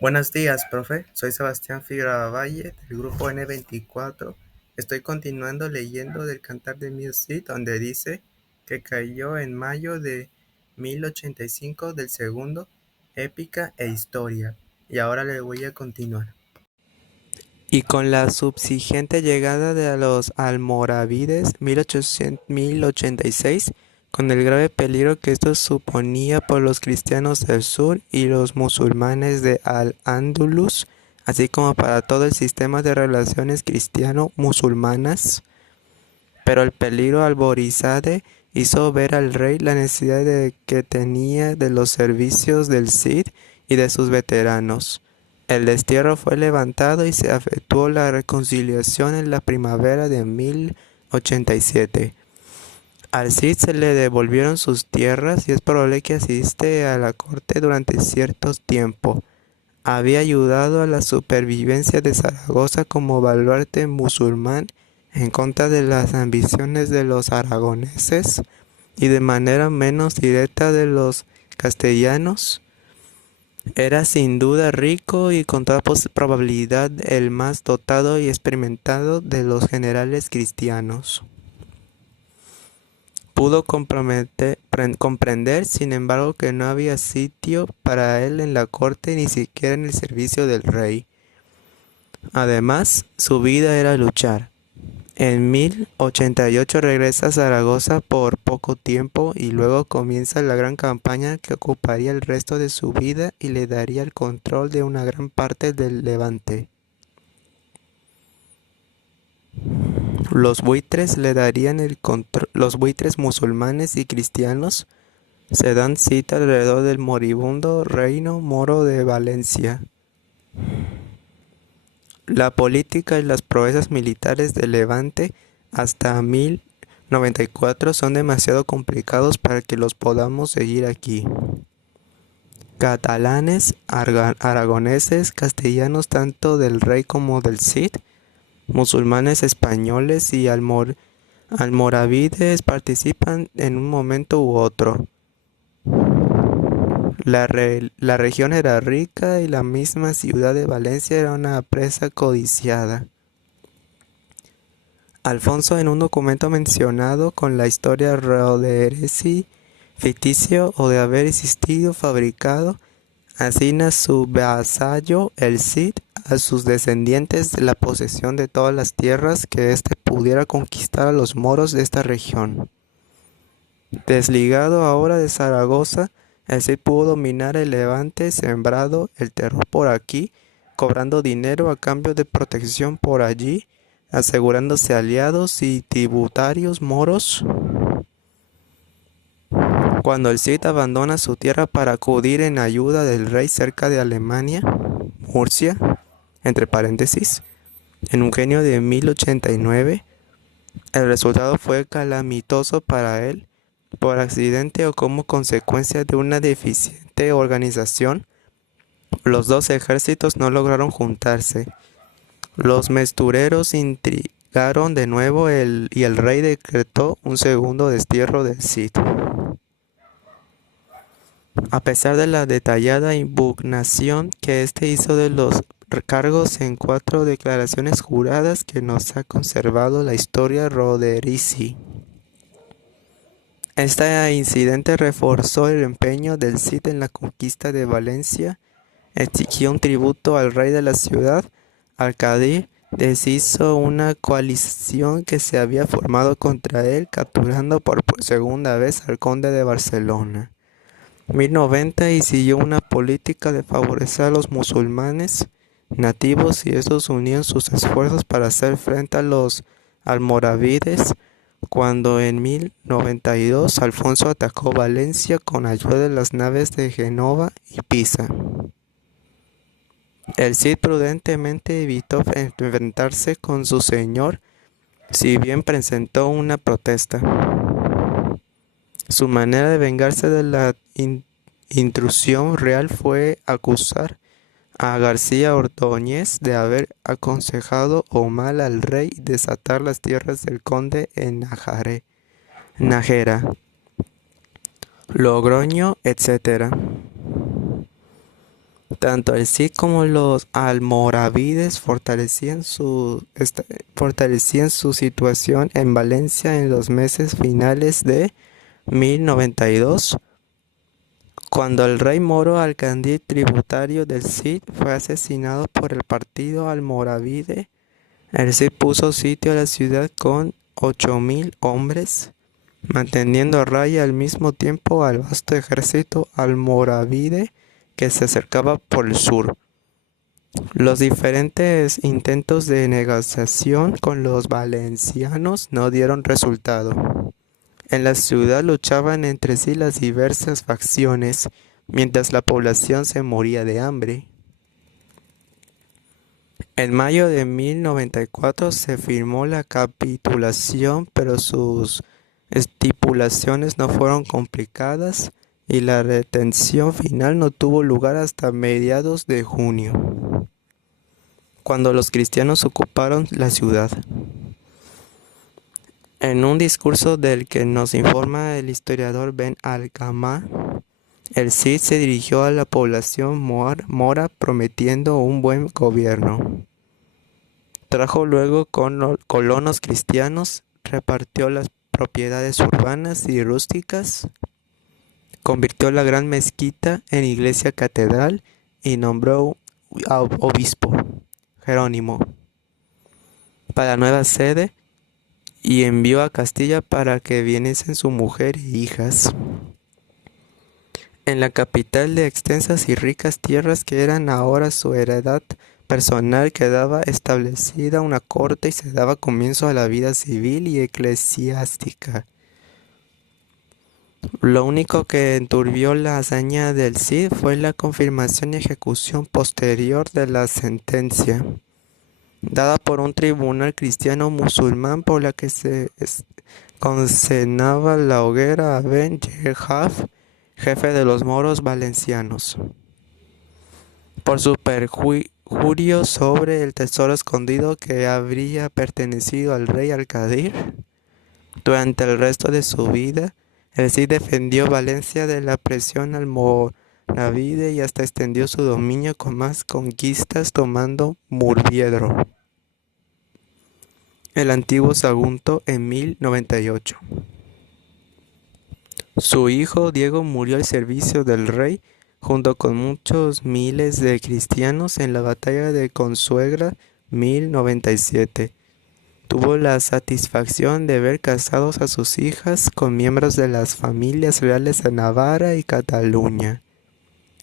Buenos días, profe. Soy Sebastián Figueroa Valle del grupo N24. Estoy continuando leyendo del Cantar de Mil Cid, donde dice que cayó en mayo de 1085 del segundo, épica e historia. Y ahora le voy a continuar. Y con la subsiguiente llegada de los almorávides 1086, con el grave peligro que esto suponía por los cristianos del sur y los musulmanes de Al-Ándalus, así como para todo el sistema de relaciones cristiano-musulmanas, pero el peligro alborizade hizo ver al rey la necesidad que tenía de los servicios del Cid y de sus veteranos. El destierro fue levantado y se efectuó la reconciliación en la primavera de 1087. Al Cid se le devolvieron sus tierras y es probable que asiste a la corte durante cierto tiempo. Había ayudado a la supervivencia de Zaragoza como baluarte musulmán en contra de las ambiciones de los aragoneses y de manera menos directa de los castellanos. Era sin duda rico y con toda probabilidad el más dotado y experimentado de los generales cristianos. Pudo comprender, sin embargo, que no había sitio para él en la corte ni siquiera en el servicio del rey. Además, su vida era luchar. En 1088 regresa a Zaragoza por poco tiempo y luego comienza la gran campaña que ocuparía el resto de su vida y le daría el control de una gran parte del Levante. Los buitres le darían el control. Los buitres musulmanes y cristianos se dan cita alrededor del moribundo reino moro de Valencia. La política y las proezas militares del Levante hasta 1094 son demasiado complicados para que los podamos seguir aquí. Catalanes, aragoneses, castellanos tanto del rey como del Cid, musulmanes españoles y almorávides participan en un momento u otro. La región era rica y la misma ciudad de Valencia era una presa codiciada. Alfonso, en un documento mencionado con la historia Roderesi, ficticio o de haber existido fabricado, asigna a su vasallo el Cid a sus descendientes la posesión de todas las tierras que éste pudiera conquistar a los moros de esta región. Desligado ahora de Zaragoza, el Cid pudo dominar el Levante, sembrado el terror por aquí, cobrando dinero a cambio de protección por allí, asegurándose aliados y tributarios moros. Cuando el Cid abandona su tierra para acudir en ayuda del rey cerca de Alemania, Murcia, entre paréntesis, en un genio de 1089, el resultado fue calamitoso para él. Por accidente o como consecuencia de una deficiente organización, los dos ejércitos no lograron juntarse. Los mestureros intrigaron de nuevo y el rey decretó un segundo destierro del Cid. A pesar de la detallada impugnación que éste hizo de los cargos en 4 declaraciones juradas que nos ha conservado la historia Roderisi. Este incidente reforzó el empeño del Cid en la conquista de Valencia, exigió un tributo al rey de la ciudad, Al-Qadir deshizo una coalición que se había formado contra él, capturando por segunda vez al conde de Barcelona. 1090 y siguió una política de favorecer a los musulmanes nativos y estos unían sus esfuerzos para hacer frente a los almorávides. Cuando en 1092 Alfonso atacó Valencia con ayuda de las naves de Génova y Pisa. El Cid prudentemente evitó enfrentarse con su señor, si bien presentó una protesta. Su manera de vengarse de la intrusión real fue acusar a García Ordóñez de haber aconsejado o mal al rey desatar las tierras del conde en Nájera, Logroño, etc. Tanto el Cid como los almorávides fortalecían su situación en Valencia en los meses finales de 1092, cuando el rey moro Alcandil, tributario del Cid, fue asesinado por el partido almorávide. El Cid puso sitio a la ciudad con 8000 hombres, manteniendo a raya al mismo tiempo al vasto ejército almorávide que se acercaba por el sur. Los diferentes intentos de negociación con los valencianos no dieron resultado. En la ciudad luchaban entre sí las diversas facciones, mientras la población se moría de hambre. En mayo de 1094 se firmó la capitulación, pero sus estipulaciones no fueron complicadas y la retención final no tuvo lugar hasta mediados de junio, cuando los cristianos ocuparon la ciudad. En un discurso del que nos informa el historiador Ben al-Gamma, el Cid se dirigió a la población mora prometiendo un buen gobierno. Trajo luego colonos cristianos, repartió las propiedades urbanas y rústicas, convirtió la gran mezquita en iglesia catedral y nombró obispo, Jerónimo, para la nueva sede, y envió a Castilla para que viniesen su mujer e hijas. En la capital de extensas y ricas tierras que eran ahora su heredad personal quedaba establecida una corte y se daba comienzo a la vida civil y eclesiástica. Lo único que enturbió la hazaña del Cid fue la confirmación y ejecución posterior de la sentencia, dada por un tribunal cristiano musulmán, por la que se condenaba la hoguera a Ben Yehaf, jefe de los moros valencianos, por su perjurio sobre el tesoro escondido que habría pertenecido al rey Alcadir. Durante el resto de su vida, el Cid defendió Valencia de la presión almorávide y hasta extendió su dominio con más conquistas, tomando Murviedro, el antiguo Sagunto, en 1098. Su hijo Diego murió al servicio del rey, junto con muchos miles de cristianos, en la batalla de Consuegra, 1097. Tuvo la satisfacción de ver casados a sus hijas con miembros de las familias reales de Navarra y Cataluña.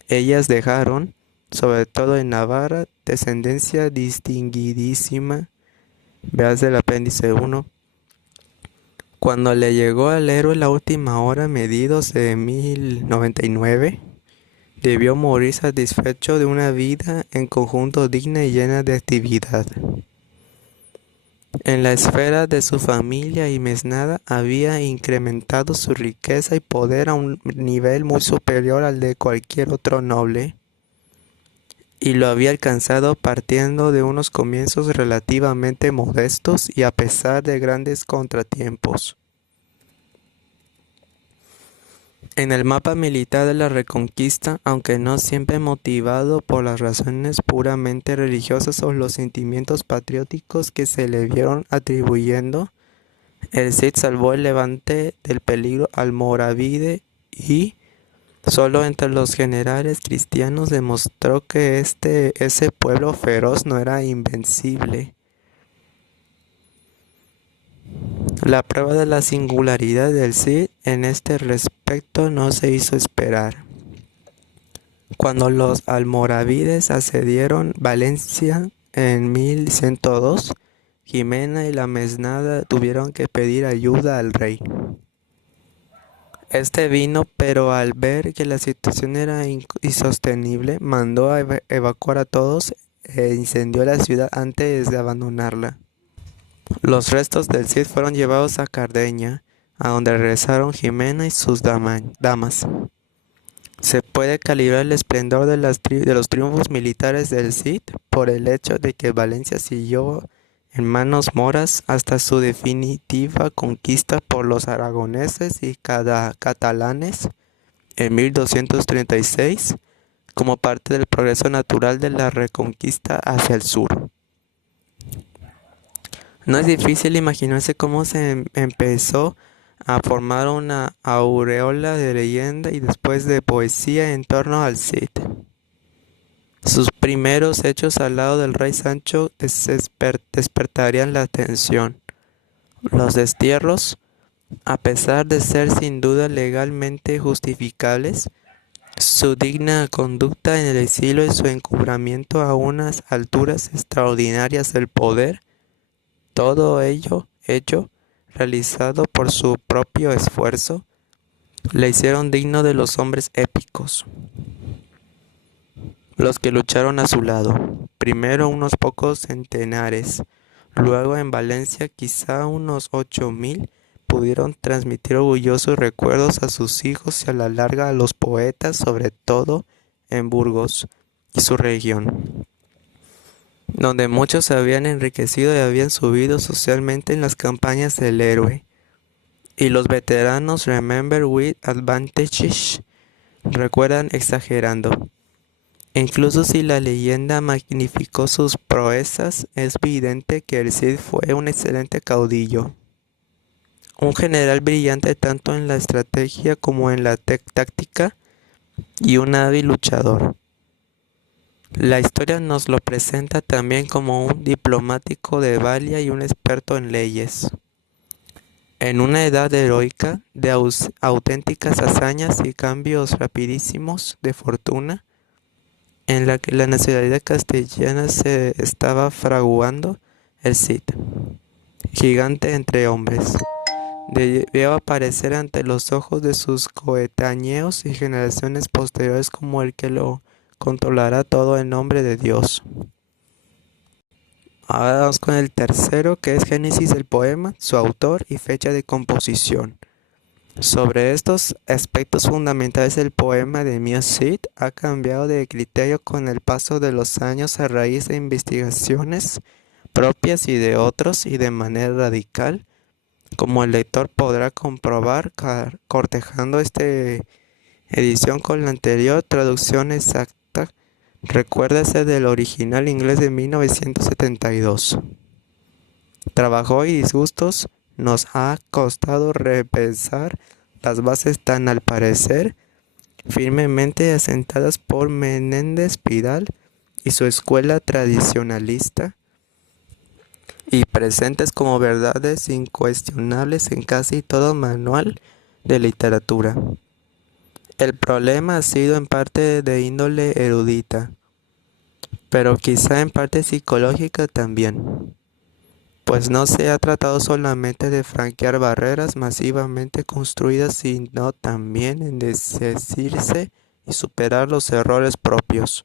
Ellas dejaron, sobre todo en Navarra, descendencia distinguidísima. Veas el apéndice 1. Cuando le llegó al héroe la última hora, medidos de 1099, debió morir satisfecho de una vida en conjunto digna y llena de actividad. En la esfera de su familia y mesnada había incrementado su riqueza y poder a un nivel muy superior al de cualquier otro noble, y lo había alcanzado partiendo de unos comienzos relativamente modestos y a pesar de grandes contratiempos. En el mapa militar de la Reconquista, aunque no siempre motivado por las razones puramente religiosas o los sentimientos patrióticos que se le vieron atribuyendo, el Cid salvó el Levante del peligro almorávide y, solo entre los generales cristianos, demostró que ese pueblo feroz no era invencible. La prueba de la singularidad del Cid en este respecto no se hizo esperar. Cuando los almorávides asedieron Valencia en 1102, Jimena y la mesnada tuvieron que pedir ayuda al rey. Este vino, pero al ver que la situación era insostenible, mandó a evacuar a todos e incendió la ciudad antes de abandonarla. Los restos del Cid fueron llevados a Cardeña, a donde regresaron Jimena y sus damas. Se puede calibrar el esplendor de los triunfos militares del Cid por el hecho de que Valencia siguió en manos moras hasta su definitiva conquista por los aragoneses y catalanes en 1236, como parte del progreso natural de la reconquista hacia el sur. No es difícil imaginarse cómo se empezó a formar una aureola de leyenda y después de poesía en torno al Cid. Sus primeros hechos al lado del rey Sancho despertarían la atención. Los destierros, a pesar de ser sin duda legalmente justificables, su digna conducta en el exilio y su encubrimiento a unas alturas extraordinarias del poder, todo ello realizado por su propio esfuerzo, le hicieron digno de los hombres épicos, los que lucharon a su lado, primero unos pocos centenares, luego en Valencia quizá unos 8.000, pudieron transmitir orgullosos recuerdos a sus hijos y a la larga a los poetas, sobre todo en Burgos y su región, donde muchos se habían enriquecido y habían subido socialmente en las campañas del héroe. Y los veteranos remember with advantages, recuerdan exagerando. Incluso si la leyenda magnificó sus proezas, es evidente que el Cid fue un excelente caudillo, un general brillante tanto en la estrategia como en la táctica y un hábil luchador. La historia nos lo presenta también como un diplomático de valía y un experto en leyes. En una edad heroica de auténticas hazañas y cambios rapidísimos de fortuna, en la que la nacionalidad castellana se estaba fraguando, el Cid, gigante entre hombres, debió aparecer ante los ojos de sus coetáneos y generaciones posteriores como el que lo controlará todo en nombre de Dios. Ahora vamos con el tercero, que es Génesis del poema, su autor y fecha de composición. Sobre estos aspectos fundamentales del poema de Mio Cid ha cambiado de criterio con el paso de los años a raíz de investigaciones propias y de otros y de manera radical, como el lector podrá comprobar cortejando esta edición con la anterior traducción exacta. Recuérdese del original inglés de 1972. Trabajo y disgustos nos ha costado repensar las bases tan al parecer firmemente asentadas por Menéndez Pidal y su escuela tradicionalista y presentes como verdades incuestionables en casi todo manual de literatura. El problema ha sido en parte de índole erudita, pero quizá en parte psicológica también, pues no se ha tratado solamente de franquear barreras masivamente construidas, sino también en desdecirse y superar los errores propios.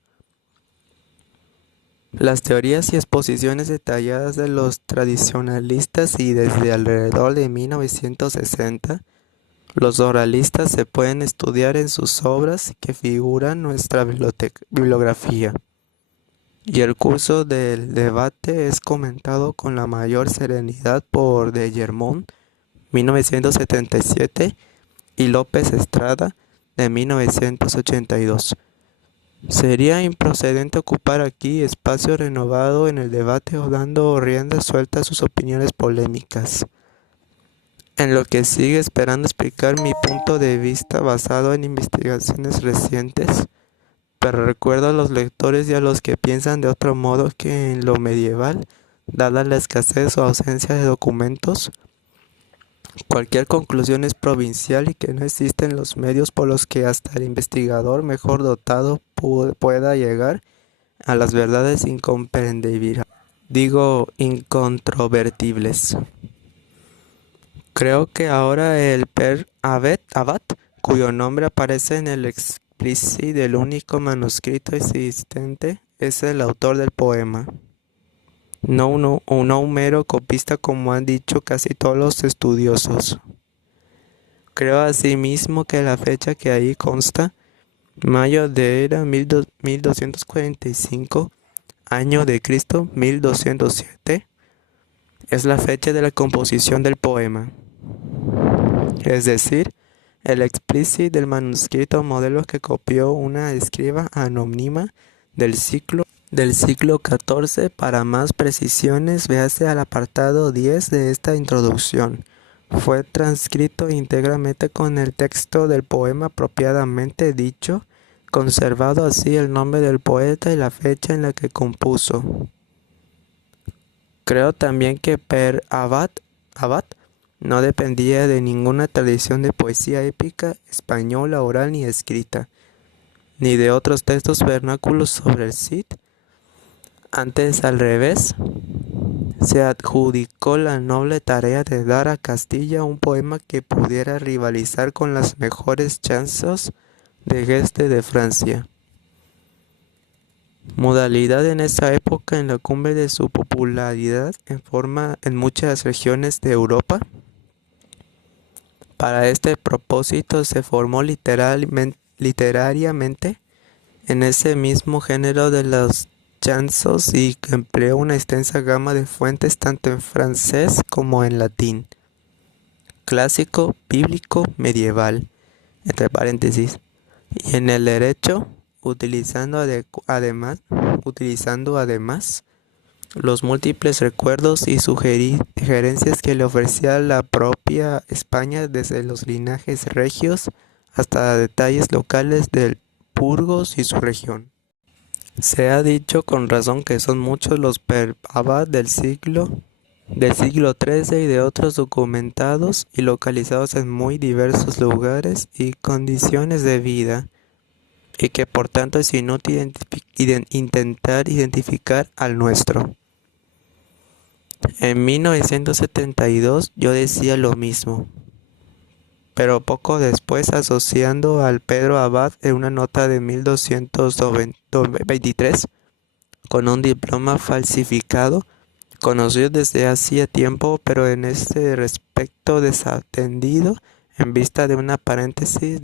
Las teorías y exposiciones detalladas de los tradicionalistas y desde alrededor de 1960, los oralistas se pueden estudiar en sus obras que figuran en nuestra bibliografía, y el curso del debate es comentado con la mayor serenidad por de Germont, 1977, y López Estrada, de 1982. Sería improcedente ocupar aquí espacio renovado en el debate o dando rienda suelta a sus opiniones polémicas. En lo que sigue esperando explicar mi punto de vista basado en investigaciones recientes, pero recuerdo a los lectores y a los que piensan de otro modo que en lo medieval, dada la escasez o ausencia de documentos, cualquier conclusión es provincial y que no existen los medios por los que hasta el investigador mejor dotado pueda llegar a las verdades incontrovertibles. Creo que ahora el Per Abad, cuyo nombre aparece en el explícito del único manuscrito existente, es el autor del poema. No un mero copista como han dicho casi todos los estudiosos. Creo asimismo que la fecha que ahí consta, mayo de era 1245, año de Cristo 1207, es la fecha de la composición del poema. Es decir, El explícit del manuscrito modelo que copió una escriba anónima del siglo XIV. Para más precisiones, véase al apartado 10 de esta introducción. Fue transcrito íntegramente con el texto del poema propiamente dicho, conservado así el nombre del poeta y la fecha en la que compuso. Creo también que Abad no dependía de ninguna tradición de poesía épica española oral ni escrita, ni de otros textos vernáculos sobre el Cid. Antes, al revés, se adjudicó la noble tarea de dar a Castilla un poema que pudiera rivalizar con las mejores chanzas de geste de Francia. Modalidad en esa época en la cumbre de su popularidad en muchas regiones de Europa. Para este propósito se formó literariamente en ese mismo género de los chanzos y empleó una extensa gama de fuentes tanto en francés como en latín, clásico, bíblico, medieval, entre paréntesis, y en el derecho, utilizando además los múltiples recuerdos y sugerencias que le ofrecía la propia España, desde los linajes regios hasta detalles locales del Burgos y su región. Se ha dicho con razón que son muchos los abad del siglo XIII y de otros documentados y localizados en muy diversos lugares y condiciones de vida, y que por tanto es inútil intentar identificar al nuestro. En 1972 yo decía lo mismo, pero poco después, asociando al Pedro Abad en una nota de 1223 con un diploma falsificado, conocido desde hacía tiempo, pero en este respecto desatendido en vista de una paréntesis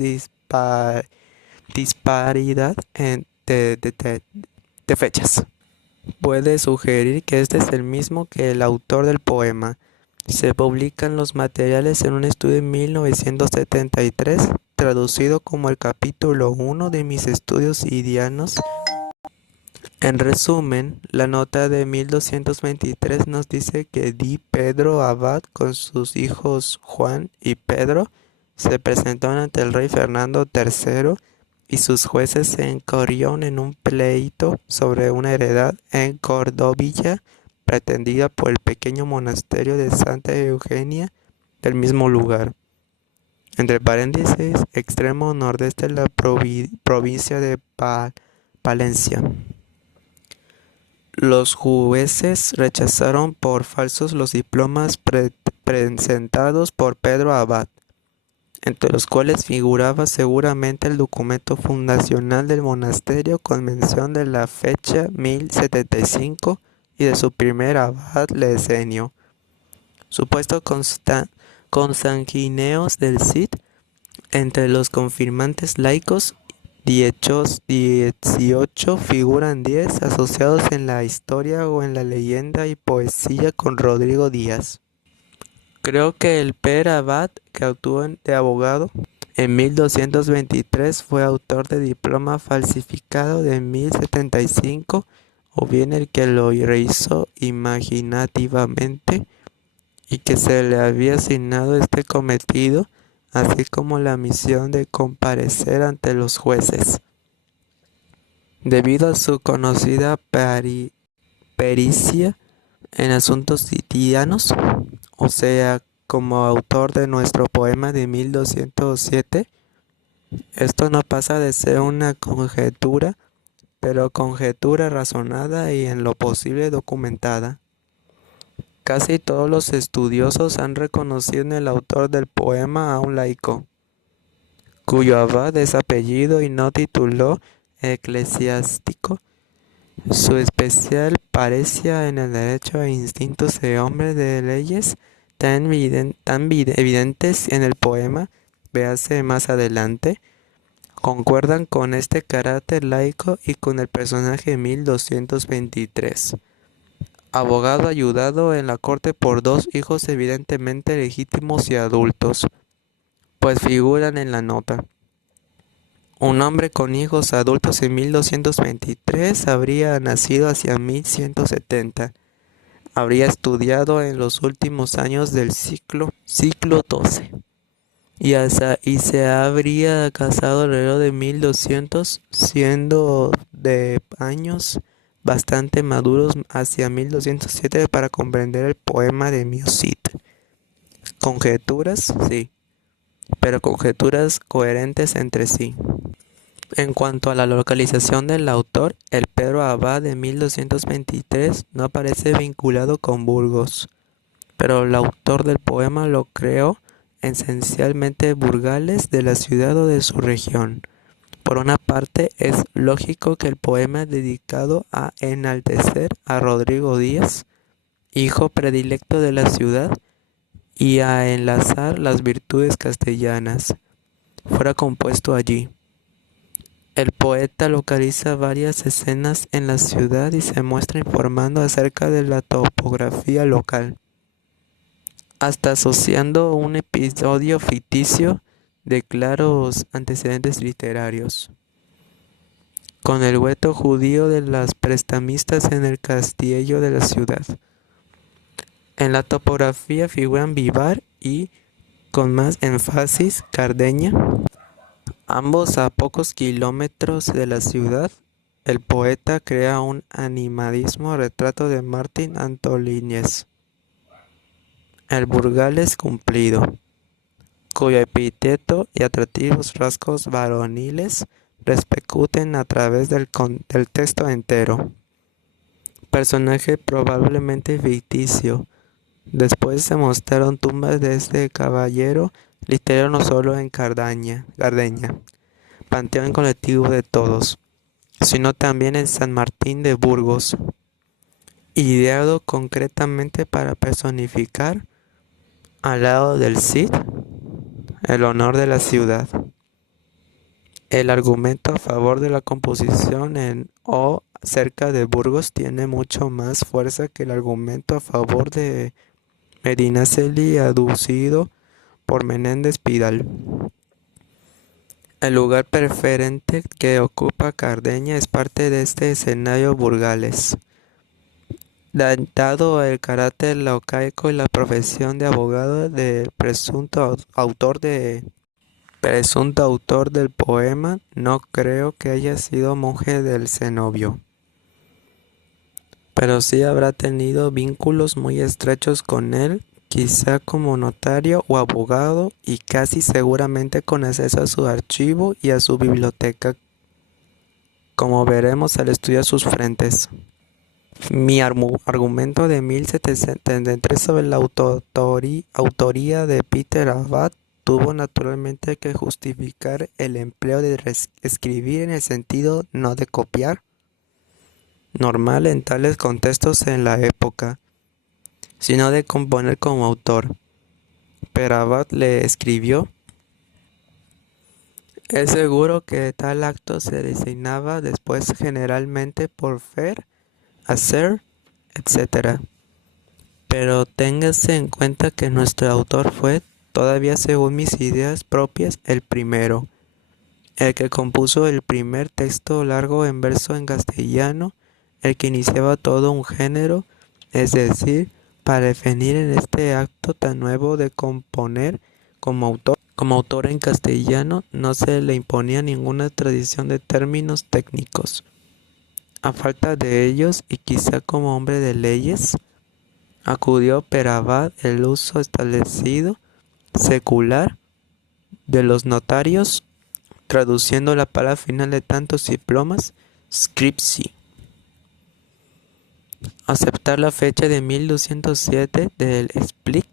disparidad de fechas. Puede sugerir que este es el mismo que el autor del poema. Se publican los materiales en un estudio en 1973, traducido como el capítulo 1 de mis estudios idianos. En resumen, la nota de 1223 nos dice que Di Pedro Abad con sus hijos Juan y Pedro se presentaron ante el rey Fernando III y sus jueces se incorrieron en un pleito sobre una heredad en Cordovilla pretendida por el pequeño monasterio de Santa Eugenia del mismo lugar, entre paréntesis, extremo nordeste de la provincia de Palencia. Los jueces rechazaron por falsos los diplomas presentados por Pedro Abad, entre los cuales figuraba seguramente el documento fundacional del monasterio con mención de la fecha 1075 y de su primer abad Lesenio, supuesto consanguineos del Cid. Entre los confirmantes laicos, 18 figuran 10 asociados en la historia o en la leyenda y poesía con Rodrigo Díaz. Creo que el Pedro Abad, que actuó de abogado en 1223, fue autor de diploma falsificado de 1075, o bien el que lo rehizo imaginativamente y que se le había asignado este cometido, así como la misión de comparecer ante los jueces. Debido a su conocida pericia en asuntos sitianos, o sea, como autor de nuestro poema de 1207, esto no pasa de ser una conjetura, pero conjetura razonada y en lo posible documentada. Casi todos los estudiosos han reconocido en el autor del poema a un laico, cuyo abad es apellido y no título eclesiástico. Su especial parecía en el derecho e instintos de hombre de leyes tan evidentes en el poema, véase más adelante, concuerdan con este carácter laico y con el personaje 1223. Abogado ayudado en la corte por dos hijos evidentemente legítimos y adultos, pues figuran en la nota. Un hombre con hijos adultos en 1223 habría nacido hacia 1170. Habría estudiado en los últimos años del siglo XII y se habría casado alrededor de 1200, siendo de años bastante maduros hacia 1207 para comprender el poema de Musset. Conjeturas, sí, pero conjeturas coherentes entre sí. En cuanto a la localización del autor, el Pedro Abad de 1223 no aparece vinculado con Burgos, pero el autor del poema lo creó esencialmente burgales de la ciudad o de su región. Por una parte, es lógico que el poema dedicado a enaltecer a Rodrigo Díaz, hijo predilecto de la ciudad, y a enlazar las virtudes castellanas, fuera compuesto allí. El poeta localiza varias escenas en la ciudad y se muestra informando acerca de la topografía local, hasta asociando un episodio ficticio de claros antecedentes literarios con el gueto judío de las prestamistas en el castillo de la ciudad. En la topografía figuran Vivar y, con más énfasis, Cardeña, ambos a pocos kilómetros de la ciudad. El poeta crea un animadísimo retrato de Martín Antolínez, el burgales cumplido, cuyo epíteto y atractivos rasgos varoniles repercuten a través del texto entero. Personaje probablemente ficticio. Después se mostraron tumbas de este caballero literario no solo en Cardeña, panteón colectivo de todos, sino también en San Martín de Burgos, ideado concretamente para personificar, al lado del Cid, el honor de la ciudad. El argumento a favor de la composición en o cerca de Burgos tiene mucho más fuerza que el argumento a favor de Medinaceli aducido por Menéndez Pidal. El lugar preferente que ocupa Cardeña es parte de este escenario burgales. Dado el carácter lacaico y la profesión de abogado del presunto autor del poema, no creo que haya sido monje del cenobio, pero sí habrá tenido vínculos muy estrechos con él, quizá como notario o abogado, y casi seguramente con acceso a su archivo y a su biblioteca, como veremos al estudiar sus frentes. Mi argumento de 1773 sobre la autoría de Peter Abad tuvo naturalmente que justificar el empleo de escribir en el sentido no de copiar, normal en tales contextos en la época, sino de componer como autor. Pero Abad le escribió. Es seguro que tal acto se designaba después generalmente por faire, hacer, etc. Pero téngase en cuenta que nuestro autor fue, todavía según mis ideas propias, el primero, el que compuso el primer texto largo en verso en castellano, el que iniciaba todo un género, es decir, para definir en este acto tan nuevo de componer como autor en castellano, no se le imponía ninguna tradición de términos técnicos. A falta de ellos, y quizá como hombre de leyes, acudió per Abad el uso establecido, secular, de los notarios, traduciendo la palabra final de tantos diplomas, scripsi. Aceptar la fecha de 1207 del Split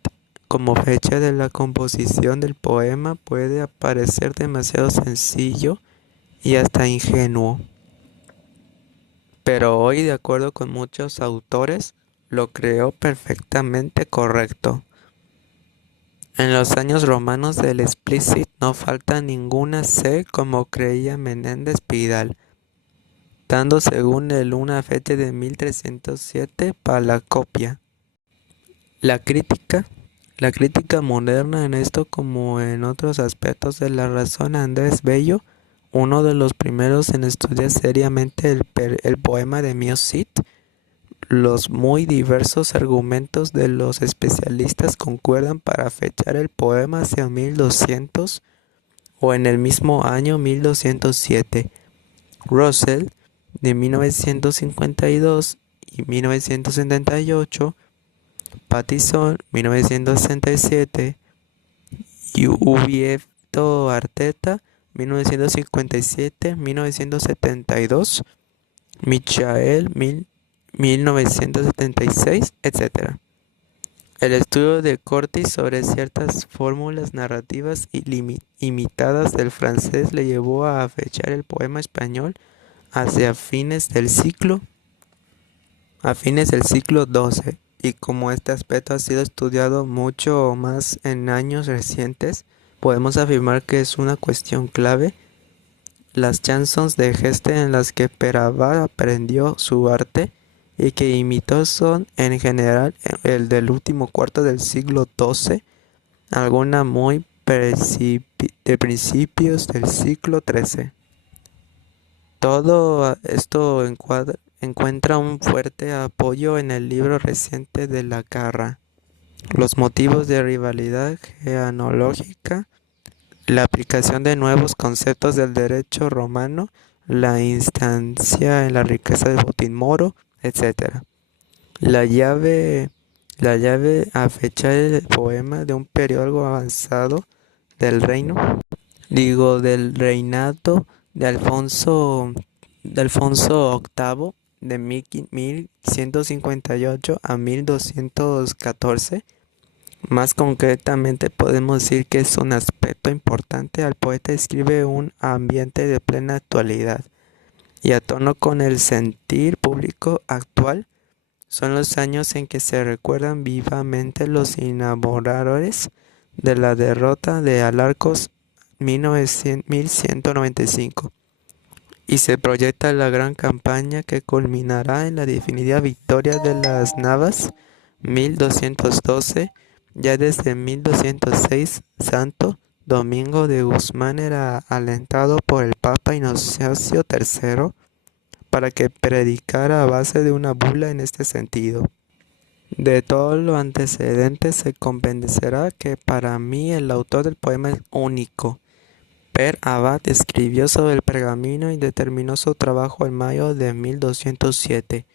como fecha de la composición del poema puede parecer demasiado sencillo y hasta ingenuo. Pero hoy, de acuerdo con muchos autores, lo creo perfectamente correcto. En los años romanos del explicit no falta ninguna C como creía Menéndez Pidal, dando según él una fecha de 1307 para la copia. La crítica La crítica moderna en esto como en otros aspectos de la razón, Andrés Bello, uno de los primeros en estudiar seriamente el poema de Mio Cid, los muy diversos argumentos de los especialistas concuerdan para fechar el poema hacia 1200 o en el mismo año 1207. Russell, de 1952 y 1978, Pattison, 1967, y Ubieto Arteta, 1957-1972, Michael, 1976, etc. El estudio de Cortis sobre ciertas fórmulas narrativas imitadas del francés le llevó a fechar el poema español hacia a fines del siglo XII, y como este aspecto ha sido estudiado mucho más en años recientes, podemos afirmar que es una cuestión clave. Las chansons de geste en las que Peravat aprendió su arte y que imitó son en general el del último cuarto del siglo XII, alguna muy de principios del siglo XIII. Todo esto encuentra un fuerte apoyo en el libro reciente de La Carra, Los motivos de rivalidad genealógica, la aplicación de nuevos conceptos del derecho romano, la instancia en la riqueza del botín moro, etc. La llave, la llave a fechar el poema de un periodo algo avanzado del del reinado de Alfonso VIII de 1158 a 1214. Más concretamente podemos decir que es un aspecto importante. Al poeta escribe un ambiente de plena actualidad y a tono con el sentir público actual. Son los años en que se recuerdan vivamente los inamoradores de la derrota de Alarcos 1195 y se proyecta la gran campaña que culminará en la definitiva victoria de las Navas 1212. Ya desde 1206, Santo Domingo de Guzmán era alentado por el Papa Inocencio III para que predicara a base de una bula en este sentido. De todo lo antecedente se comprenderá que para mí el autor del poema es único. Per Abad escribió sobre el pergamino y determinó su trabajo en mayo de 1207,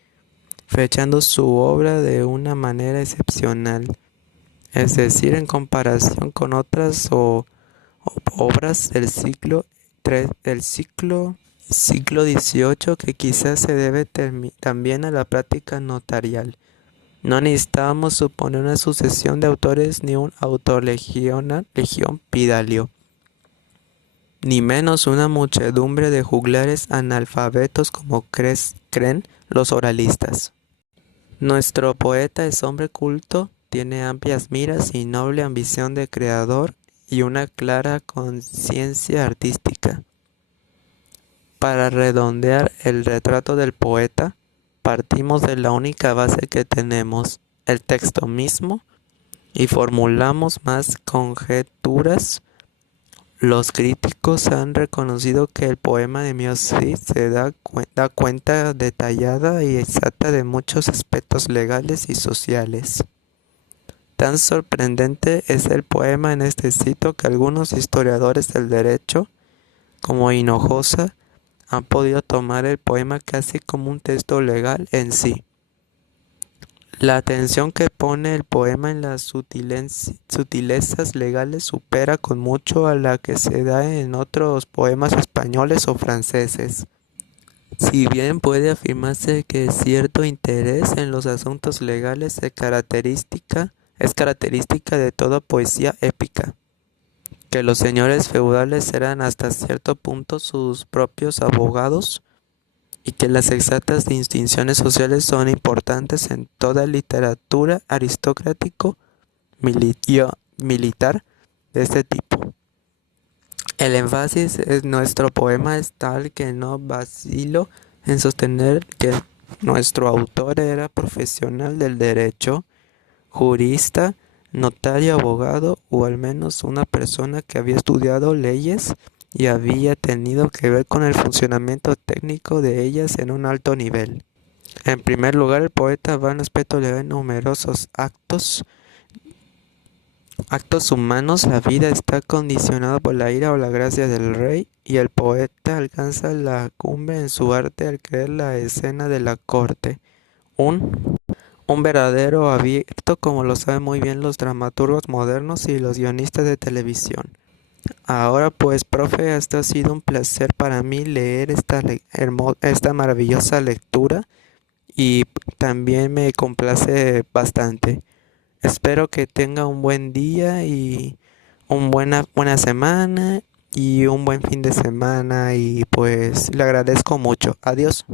fechando su obra de una manera excepcional. Es decir, en comparación con otras obras del siglo XVIII, que quizás se debe también a la práctica notarial. No necesitábamos suponer una sucesión de autores ni un autor legión Pidalio, ni menos una muchedumbre de juglares analfabetos como creen los oralistas. Nuestro poeta es hombre culto, tiene amplias miras y noble ambición de creador y una clara conciencia artística. Para redondear el retrato del poeta, partimos de la única base que tenemos, el texto mismo, y formulamos más conjeturas. Los críticos han reconocido que el poema de Mio Cid se da cuenta detallada y exacta de muchos aspectos legales y sociales. Tan sorprendente es el poema en este sitio que algunos historiadores del derecho, como Hinojosa, han podido tomar el poema casi como un texto legal en sí. La atención que pone el poema en las sutilezas legales supera con mucho a la que se da en otros poemas españoles o franceses. Si bien puede afirmarse que cierto interés en los asuntos legales es característica de toda poesía épica, que los señores feudales eran hasta cierto punto sus propios abogados, y que las exactas distinciones sociales son importantes en toda literatura aristocrático-militar de este tipo. El énfasis en nuestro poema es tal que no vacilo en sostener que nuestro autor era profesional del derecho, jurista, notario, abogado o al menos una persona que había estudiado leyes y había tenido que ver con el funcionamiento técnico de ellas en un alto nivel. En primer lugar, el poeta Van Speto le da numerosos actos humanos. La vida está condicionada por la ira o la gracia del rey, y el poeta alcanza la cumbre en su arte al crear la escena de la corte. Un verdadero abierto, como lo saben muy bien los dramaturgos modernos y los guionistas de televisión. Ahora pues, profe, esto ha sido un placer para mí leer esta maravillosa lectura y también me complace bastante. Espero que tenga un buen día y una buena semana y un buen fin de semana y pues le agradezco mucho. Adiós.